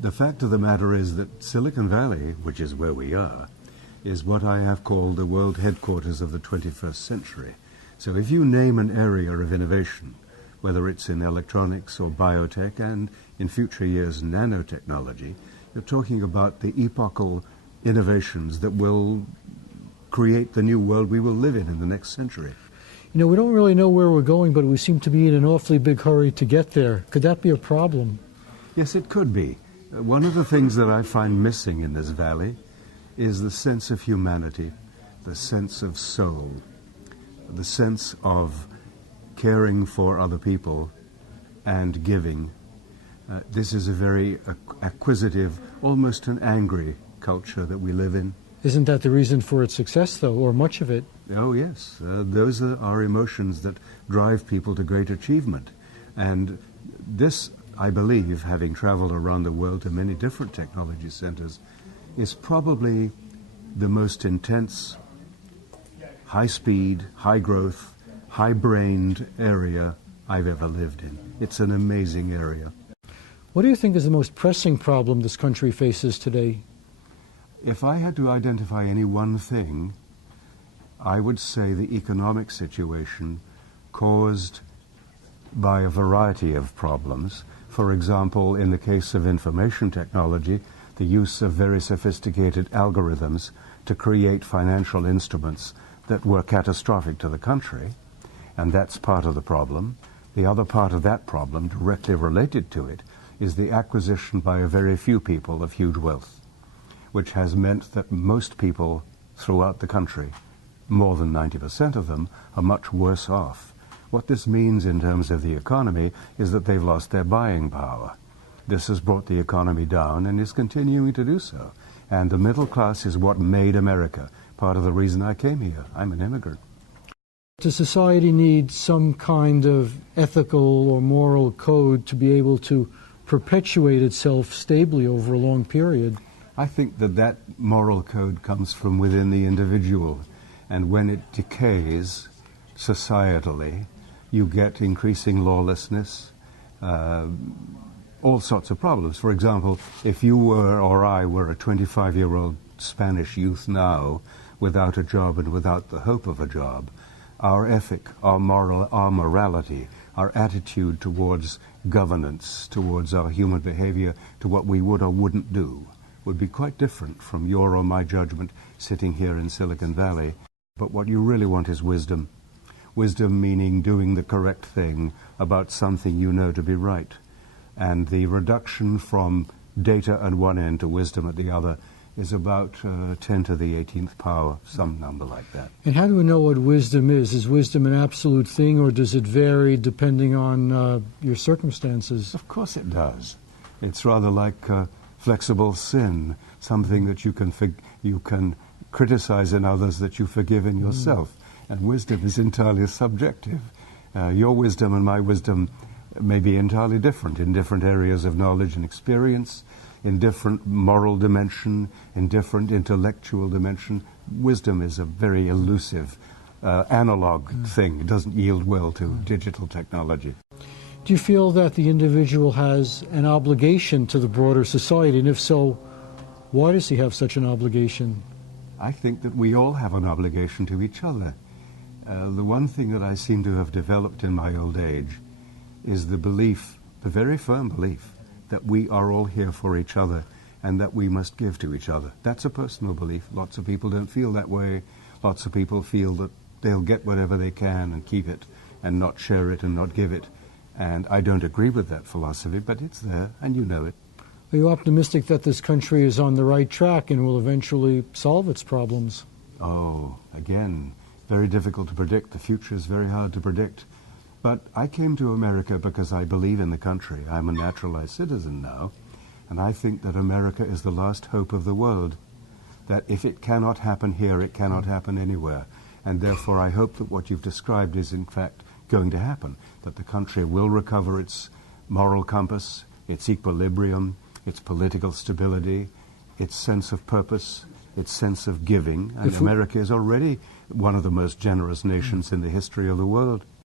The fact of the matter is that Silicon Valley, which is where we are, is what I have called the world headquarters of the 21st century. So if you name an area of innovation, whether it's in electronics or biotech and in future years nanotechnology, you're talking about the epochal innovations that will create the new world we will live in the next century. You know, we don't really know where we're going, but we seem to be in an awfully big hurry to get there. Could that be a problem? Yes, it could be. One of the things that I find missing in this valley is the sense of humanity, the sense of soul, the sense of caring for other people and giving. This is a very acquisitive, almost an angry culture that we live in. Isn't that the reason for its success, though, or much of it? Oh, yes. Those are our emotions that drive people to great achievement. And this, I believe, having traveled around the world to many different technology centers, is probably the most intense, high-speed, high-growth, high-brained area I've ever lived in. It's an amazing area. What do you think is the most pressing problem this country faces today? If I had to identify any one thing, I would say the economic situation caused by a variety of problems. For example, in the case of information technology, the use of very sophisticated algorithms to create financial instruments that were catastrophic to the country, and that's part of the problem. The other part of that problem, directly related to it, is the acquisition by a very few people of huge wealth, which has meant that most people throughout the country, more than 90% of them, are much worse off. What this means in terms of the economy is that they've lost their buying power. This has brought the economy down and is continuing to do so. And the middle class is what made America. Part of the reason I came here. I'm an immigrant. Does society need some kind of ethical or moral code to be able to perpetuate itself stably over a long period? I think that that moral code comes from within the individual. And when it decays societally, you get increasing lawlessness, all sorts of problems. For example, if you were or I were a 25-year-old Spanish youth now without a job and without the hope of a job, our ethic, our morality, our attitude towards governance, towards our human behavior, to what we would or wouldn't do, would be quite different from your or my judgment sitting here in Silicon Valley. But what you really want is wisdom. Wisdom meaning doing the correct thing about something you know to be right. And the reduction from data at one end to wisdom at the other is about 10 to the 18th power, some number like that. And how do we know what wisdom is? Is wisdom an absolute thing, or does it vary depending on your circumstances? Of course it does. It's rather like flexible sin, something that you can criticize in others that you forgive in yourself. And wisdom is entirely subjective. Your wisdom and my wisdom may be entirely different in different areas of knowledge and experience, in different moral dimension, in different intellectual dimension. Wisdom is a very elusive, analog thing. It doesn't yield well to digital technology. Do you feel that the individual has an obligation to the broader society? And if so, why does he have such an obligation? I think that we all have an obligation to each other. The one thing that I seem to have developed in my old age is the belief, the very firm belief, that we are all here for each other and that we must give to each other. That's a personal belief. Lots of people don't feel that way. Lots of people feel that they'll get whatever they can and keep it and not share it and not give it. And I don't agree with that philosophy, but it's there and you know it. Are you optimistic that this country is on the right track and will eventually solve its problems? Oh, again, very difficult to predict. The future is very hard to predict. But I came to America because I believe in the country. I'm a naturalized citizen now, and I think that America is the last hope of the world, that if it cannot happen here, it cannot happen anywhere. And therefore I hope that what you've described is in fact going to happen, that the country will recover its moral compass, its equilibrium, its political stability, its sense of purpose, its sense of giving. And America is already one of the most generous nations in the history of the world.